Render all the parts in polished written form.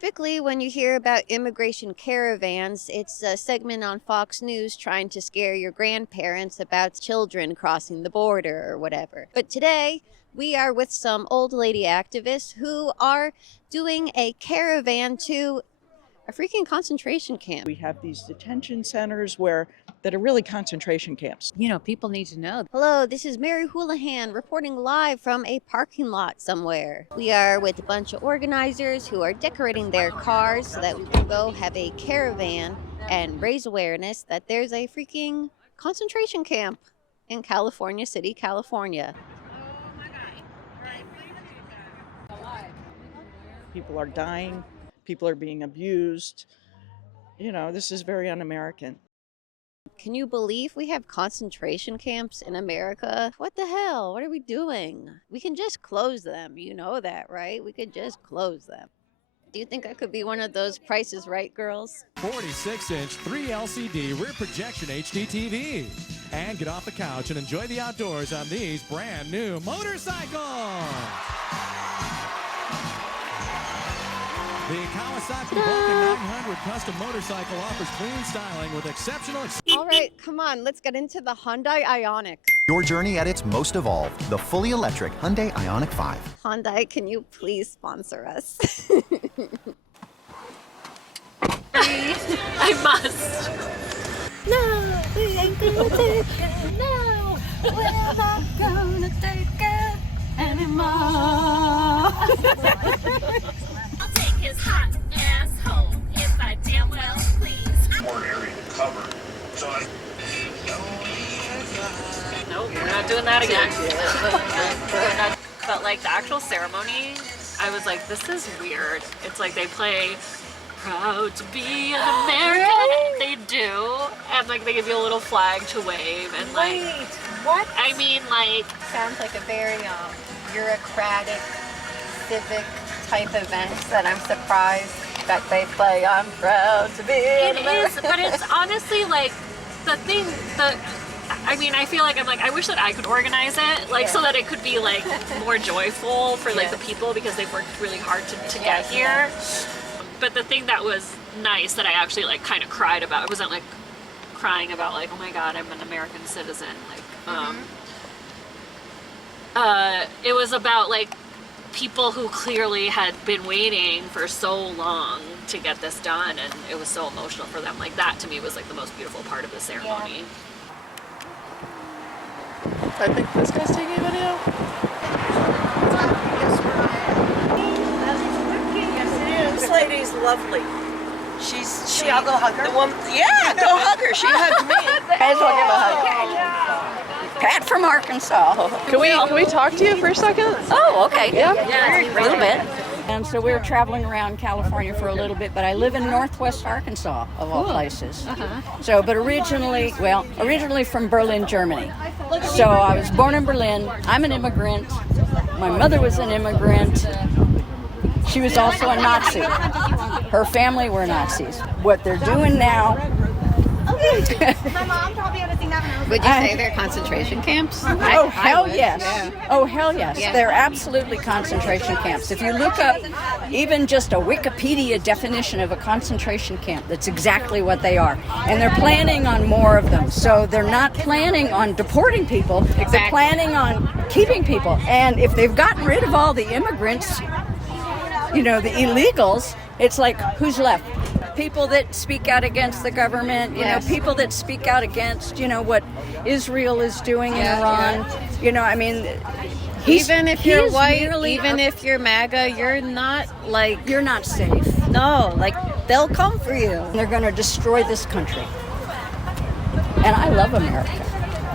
Typically, when you hear about immigration caravans, it's a segment on Fox News trying to scare your grandparents about children crossing the border or whatever. But today, we are with some old lady activists who are doing a caravan to a freaking concentration camp. We have these detention centers that are really concentration camps. People need to know. Hello, this is Mary Houlihan reporting live from a parking lot somewhere. We are with a bunch of organizers who are decorating their cars so that we can go have a caravan and raise awareness that there's a freaking concentration camp in California City, California. People are dying, people are being abused. This is very un-American. Can you believe we have concentration camps in America? What the hell? What are we doing? We can just close them. You know that, right? We could just close them. Do you think I could be one of those Price is Right girls? 46-inch 3 LCD rear projection HD TV. And get off the couch and enjoy the outdoors on these brand new motorcycles. The Kawasaki Vulcan 900 custom motorcycle offers clean styling with exceptional... All right, come on, let's get into the Hyundai Ioniq. Your journey at its most evolved, the fully electric Hyundai Ioniq 5. Hyundai, can you please sponsor us? I must. No, we ain't gonna take it. No, we're not gonna take it anymore. I'll take his hot ass home if I damn well please. More area to cover. So Nope, we're not doing that again. But like the actual ceremony, I was like, this is weird. It's like they play Proud to be an American. They do. And like they give you a little flag to wave and like What? I mean like Sounds like a very bureaucratic, civic type event that I'm surprised that they play. I'm proud to be it is, but it's honestly like the thing that I feel like I wish that I could organize it, like so that it could be like more joyful for like the people because they've worked really hard to get here. But the thing that was nice that I actually like kind of cried about, it wasn't like crying about like, oh my god, I'm an American citizen, like it was about like people who clearly had been waiting for so long to get this done, and it was so emotional for them. Like that to me was like the most beautiful part of the ceremony. I think this guy's taking a video. This lady's lovely. I'll go hug her. Yeah, go hug her. She hugged me. May as well give a hug. Pat from Arkansas. Can we talk to you for a second? Oh, okay. Yeah. A little bit. And so we were traveling around California for a little bit, but I live in Northwest Arkansas, of all places. So, but originally from Berlin, Germany. So I was born in Berlin. I'm an immigrant. My mother was an immigrant. She was also a Nazi. Her family were Nazis. What they're doing now... My mom probably had seen that when I was. Would you say they're concentration camps? Oh, hell yes. Yeah. Oh, hell yes. Yeah. They're absolutely concentration camps. If you look up even just a Wikipedia definition of a concentration camp, that's exactly what they are. And they're planning on more of them. So they're not planning on deporting people. They're planning on keeping people. And if they've gotten rid of all the immigrants, the illegals, it's like, who's left? People that speak out against the government, people that speak out against, what Israel is doing in Iran. Even if you're white, even if you're MAGA, you're not safe. No, they'll come for you. They're going to destroy this country. And I love America.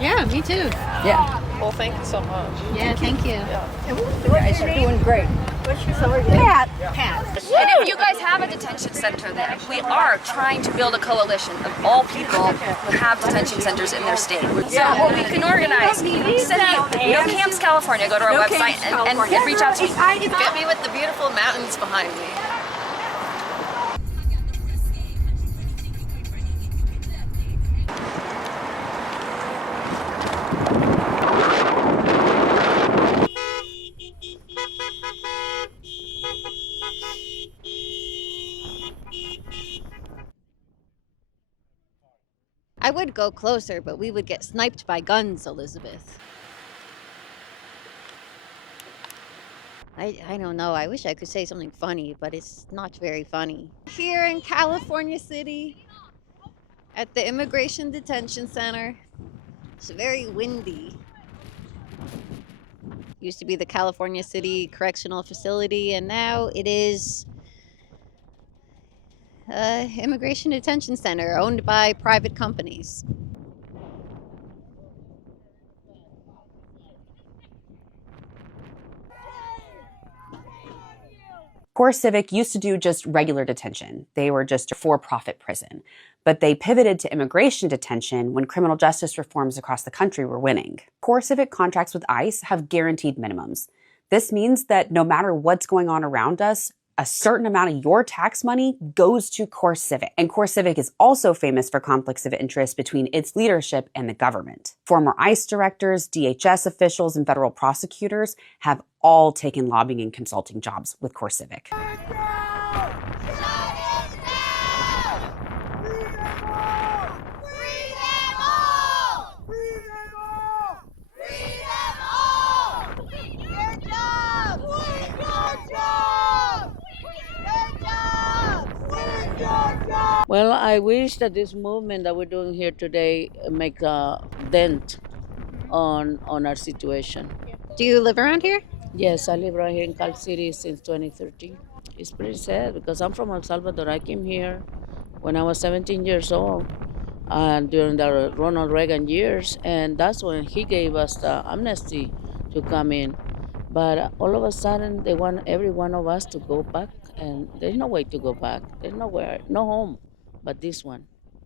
Yeah, me too. Yeah. Well, thank you so much. Yeah, thank you. You guys are doing great. Pat. And if you guys have a detention center there, we are trying to build a coalition of all people who have detention centers in their state. So what we can organize, send me, No Camps California, go to our website and reach out to me. Get me with the beautiful mountains behind me. I would go closer, but we would get sniped by guns, Elizabeth. I don't know. I wish I could say something funny, but it's not very funny. Here in California City, at the Immigration Detention Center, it's very windy. Used to be the California City Correctional Facility, and now it is Immigration Detention Center owned by private companies. Core Civic used to do just regular detention. They were just a for-profit prison. But they pivoted to immigration detention when criminal justice reforms across the country were winning. Core Civic contracts with ICE have guaranteed minimums. This means that no matter what's going on around us, a certain amount of your tax money goes to Core Civic. And Core Civic is also famous for conflicts of interest between its leadership and the government. Former ICE directors, DHS officials, and federal prosecutors have all taken lobbying and consulting jobs with Core Civic. Well, I wish that this movement that we're doing here today make a dent on our situation. Do you live around here? Yes, I live right here in Cal City since 2013. It's pretty sad because I'm from El Salvador. I came here when I was 17 years old during the Ronald Reagan years, and that's when he gave us the amnesty to come in. But all of a sudden, they want every one of us to go back, and there's no way to go back. There's nowhere, no home but this one.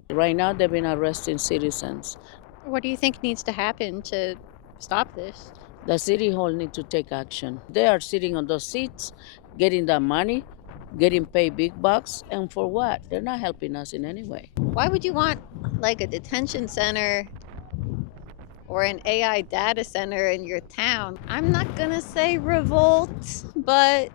Right now, they've been arresting citizens. What do you think needs to happen to stop this? The city hall needs to take action. They are sitting on those seats, getting the money, getting paid big bucks, and for what? They're not helping us in any way. Why would you want like a detention center or an AI data center in your town? I'm not gonna say revolt, but...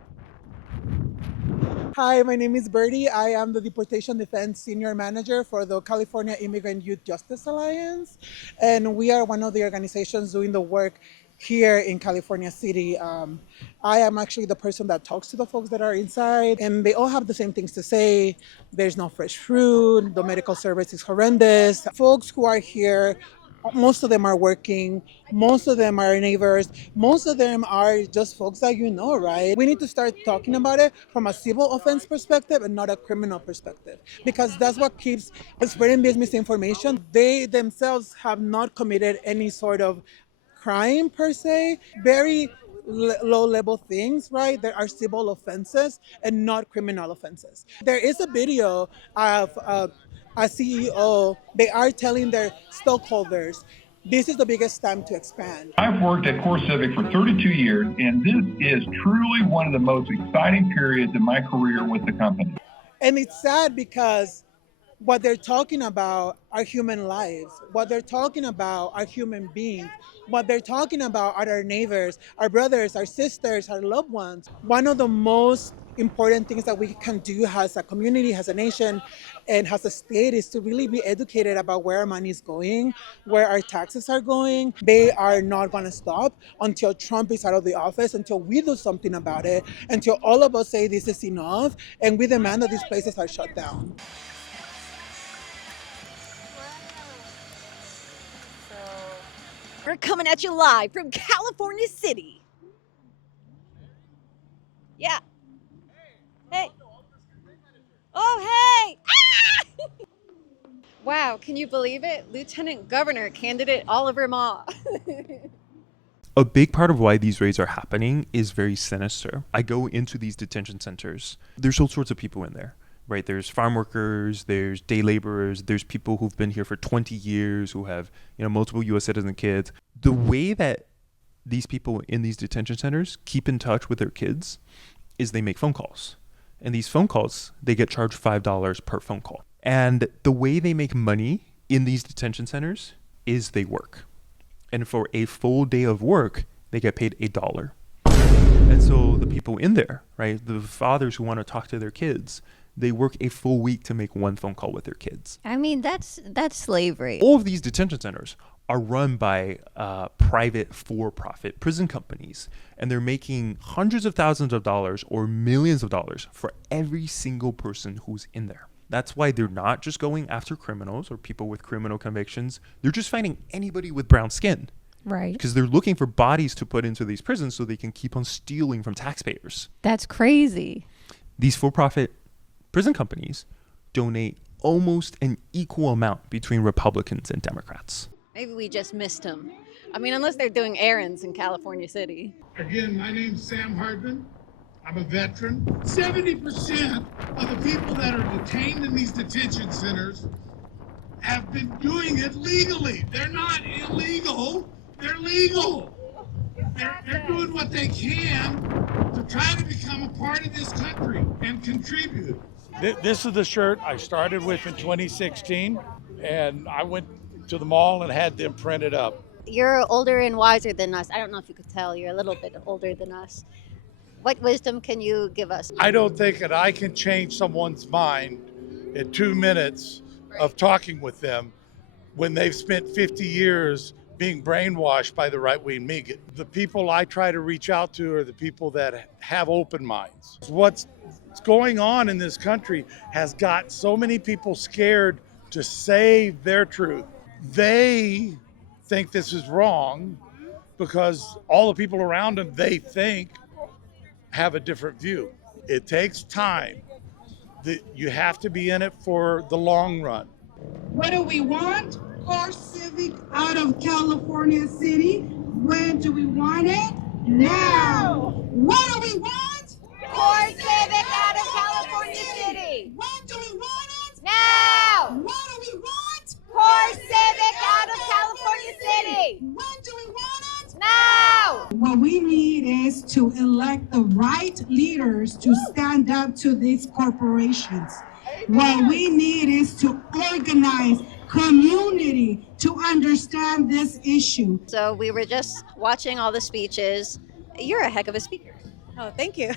Hi, my name is Bertie. I am the Deportation Defense Senior Manager for the California Immigrant Youth Justice Alliance. And we are one of the organizations doing the work here in California City. I am actually the person that talks to the folks that are inside, and they all have the same things to say. There's no fresh fruit, the medical service is horrendous. Folks who are here, most of them are working, most of them are neighbors, most of them are just folks that you know, right? We need to start talking about it from a civil offense perspective and not a criminal perspective, because that's what keeps spreading this misinformation. They themselves have not committed any sort of crime per se, very low-level things, right? There are civil offenses and not criminal offenses. There is a video of a CEO, they are telling their stockholders, this is the biggest time to expand. I've worked at Core Civic for 32 years, and this is truly one of the most exciting periods in my career with the company. And it's sad because what they're talking about are human lives. What they're talking about are human beings. What they're talking about are our neighbors, our brothers, our sisters, our loved ones. One of the most important things that we can do as a community, as a nation, and as a state is to really be educated about where our money is going, where our taxes are going. They are not going to stop until Trump is out of the office, until we do something about it, until all of us say this is enough, and we demand that these places are shut down. We're coming at you live from California City. Yeah. Hey. Oh, hey. Ah! Wow, can you believe it? Lieutenant Governor candidate Oliver Ma. A big part of why these raids are happening is very sinister. I go into these detention centers. There's all sorts of people in there, right? There's farm workers, there's day laborers, there's people who've been here for 20 years who have, multiple U.S. citizen kids. The way that these people in these detention centers keep in touch with their kids is they make phone calls. And these phone calls, they get charged $5 per phone call. And the way they make money in these detention centers is they work. And for a full day of work, they get paid $1. And so the people in there, right, the fathers who want to talk to their kids, they work a full week to make one phone call with their kids. I mean, that's slavery. All of these detention centers are run by private for-profit prison companies, and they're making hundreds of thousands of dollars or millions of dollars for every single person who's in there. That's why they're not just going after criminals or people with criminal convictions. They're just finding anybody with brown skin. Right. Because they're looking for bodies to put into these prisons so they can keep on stealing from taxpayers. That's crazy. These for-profit prison companies donate almost an equal amount between Republicans and Democrats. Maybe we just missed them. I mean, unless they're doing errands in California City. Again, my name's Sam Hardman. I'm a veteran. 70% of the people that are detained in these detention centers have been doing it legally. They're not illegal, they're legal. They're doing what they can to try to become a part of this country and contribute. This is the shirt I started with in 2016, and I went to the mall and had them printed up. You're older and wiser than us. I don't know if you could tell. You're a little bit older than us. What wisdom can you give us? I don't think that I can change someone's mind in 2 minutes of talking with them when they've spent 50 years being brainwashed by the right-wing media. The people I try to reach out to are the people that have open minds. What's going on in this country has got so many people scared to say their truth. They think this is wrong because all the people around them, they think, have a different view. It takes time. You have to be in it for the long run. What do we want? Core Civic out of California City. When do we want it? Now. What do we want? Core Civic out of California City. When do we want it? Now. What do we want? Core Civic out of California City. When do we want it? Now. What we need is to elect the right leaders to stand up to these corporations. What we need is to organize community to understand this issue. So we were just watching all the speeches. You're a heck of a speaker. Oh, thank you.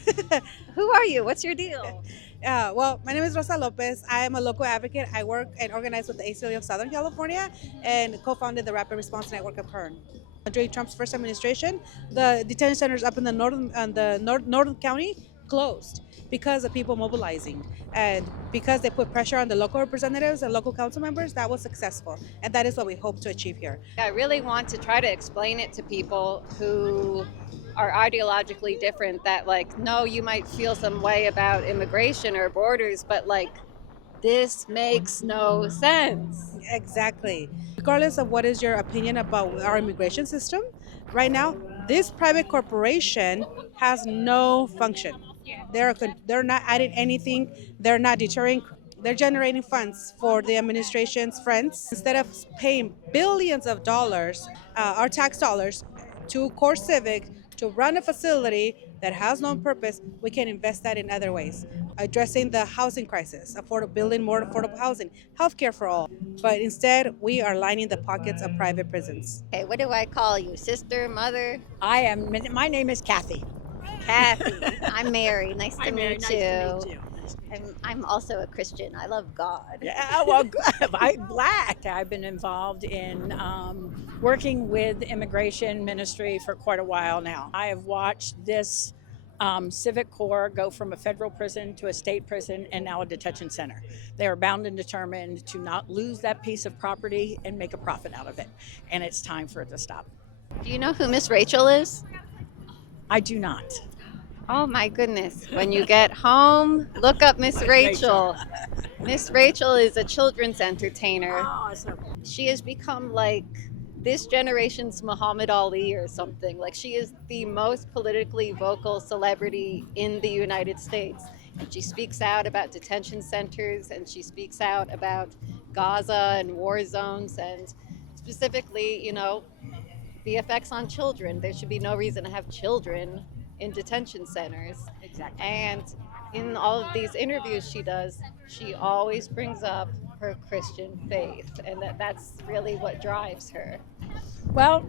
Who are you? What's your deal? Well, my name is Rosa Lopez. I am a local advocate. I work and organize with the ACLU of Southern California and co-founded the Rapid Response Network of Kern. During Trump's first administration, the detention centers up in the northern county closed because of people mobilizing, and because they put pressure on the local representatives and local council members. That was successful, and that is what we hope to achieve here. I really want to try to explain it to people who are ideologically different, that like, no, you might feel some way about immigration or borders, but like, this makes no sense. Exactly. Regardless of what is your opinion about our immigration system, right now, this private corporation has no function. They're not adding anything. They're not deterring. They're generating funds for the administration's friends. Instead of paying billions of dollars, our tax dollars, to Core Civic to run a facility that has no purpose, we can invest that in other ways. Addressing the housing crisis, building more affordable housing, healthcare for all. But instead, we are lining the pockets of private prisons. Okay, what do I call you? Sister, mother? My name is Kathy. Kathy. I'm Mary. Nice to meet Nice you. to meet you. I'm also a Christian. I love God. Yeah, well, I'm glad. I've been involved in working with immigration ministry for quite a while now. I have watched this Civic Corps go from a federal prison to a state prison and now a detention center. They are bound and determined to not lose that piece of property and make a profit out of it. And it's time for it to stop. Do you know who Miss Rachel is? I do not. Oh my goodness. When you get home, look up Miss Rachel. Miss Rachel is a children's entertainer. Awesome. She has become like this generation's Muhammad Ali or something. Like, she is the most politically vocal celebrity in the United States. And she speaks out about detention centers, and she speaks out about Gaza and war zones, and specifically, you know, the effects on children. There should be no reason to have children in detention centers. Exactly. And in all of these interviews she does, she always brings up her Christian faith, and that's really what drives her. Well,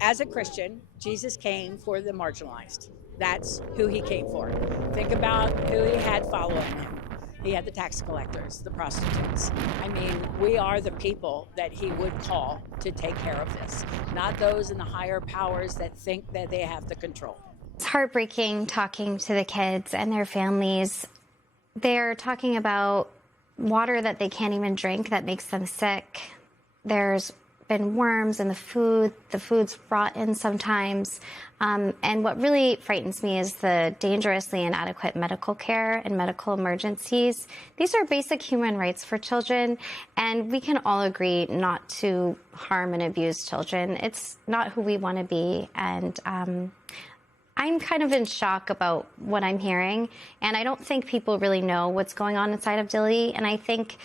as a Christian, Jesus came for the marginalized. That's who he came for. Think about who he had following him. He had the tax collectors, the prostitutes. I mean, we are the people that he would call to take care of this, not those in the higher powers that think that they have the control. It's heartbreaking talking to the kids and their families. They're talking about water that they can't even drink that makes them sick. There's been worms in the food. The food's rotten sometimes. And what really frightens me is the dangerously inadequate medical care and medical emergencies. These are basic human rights for children, and we can all agree not to harm and abuse children. It's not who we want to be, and I'm kind of in shock about what I'm hearing, and I don't think people really know what's going on inside of Dili, and I think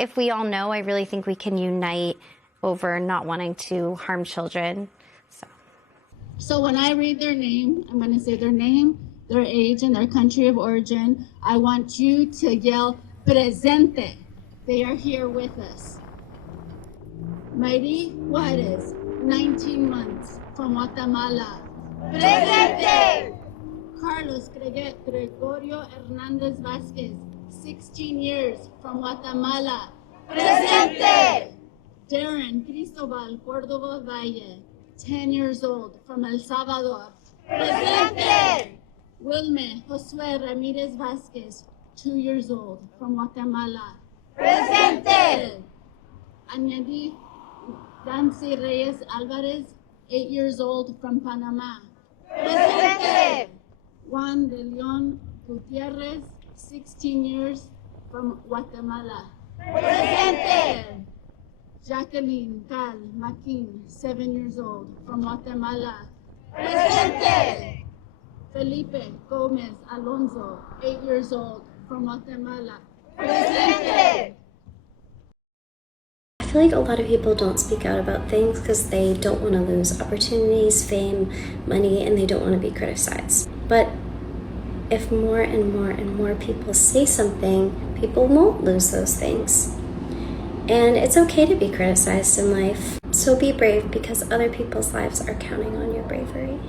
if we all know, I really think we can unite over not wanting to harm children. So when I read their name, I'm going to say their name, their age, and their country of origin. I want you to yell, presente. They are here with us. Mayri Juarez, 19 months, from Guatemala. Presente! Carlos Gregorio Hernandez Vasquez, 16 years, from Guatemala. Presente! Darren Cristobal Cordova Valle, 10 years old, from El Salvador. Presente! Wilme Josue Ramirez Vasquez, 2 years old, from Guatemala. Presente! Añadí Dancy Reyes Alvarez, 8 years old, from Panama. Presente! Juan de Leon Gutierrez, 16 years, from Guatemala. Presente! Jacqueline Cal Maquin, 7 years old, from Guatemala. Presente! Felipe Gomez Alonso, 8 years old, from Guatemala. Presente! I feel like a lot of people don't speak out about things because they don't want to lose opportunities, fame, money, and they don't want to be criticized. But if more and more and more people say something, people won't lose those things. And it's okay to be criticized in life. So be brave because other people's lives are counting on your bravery.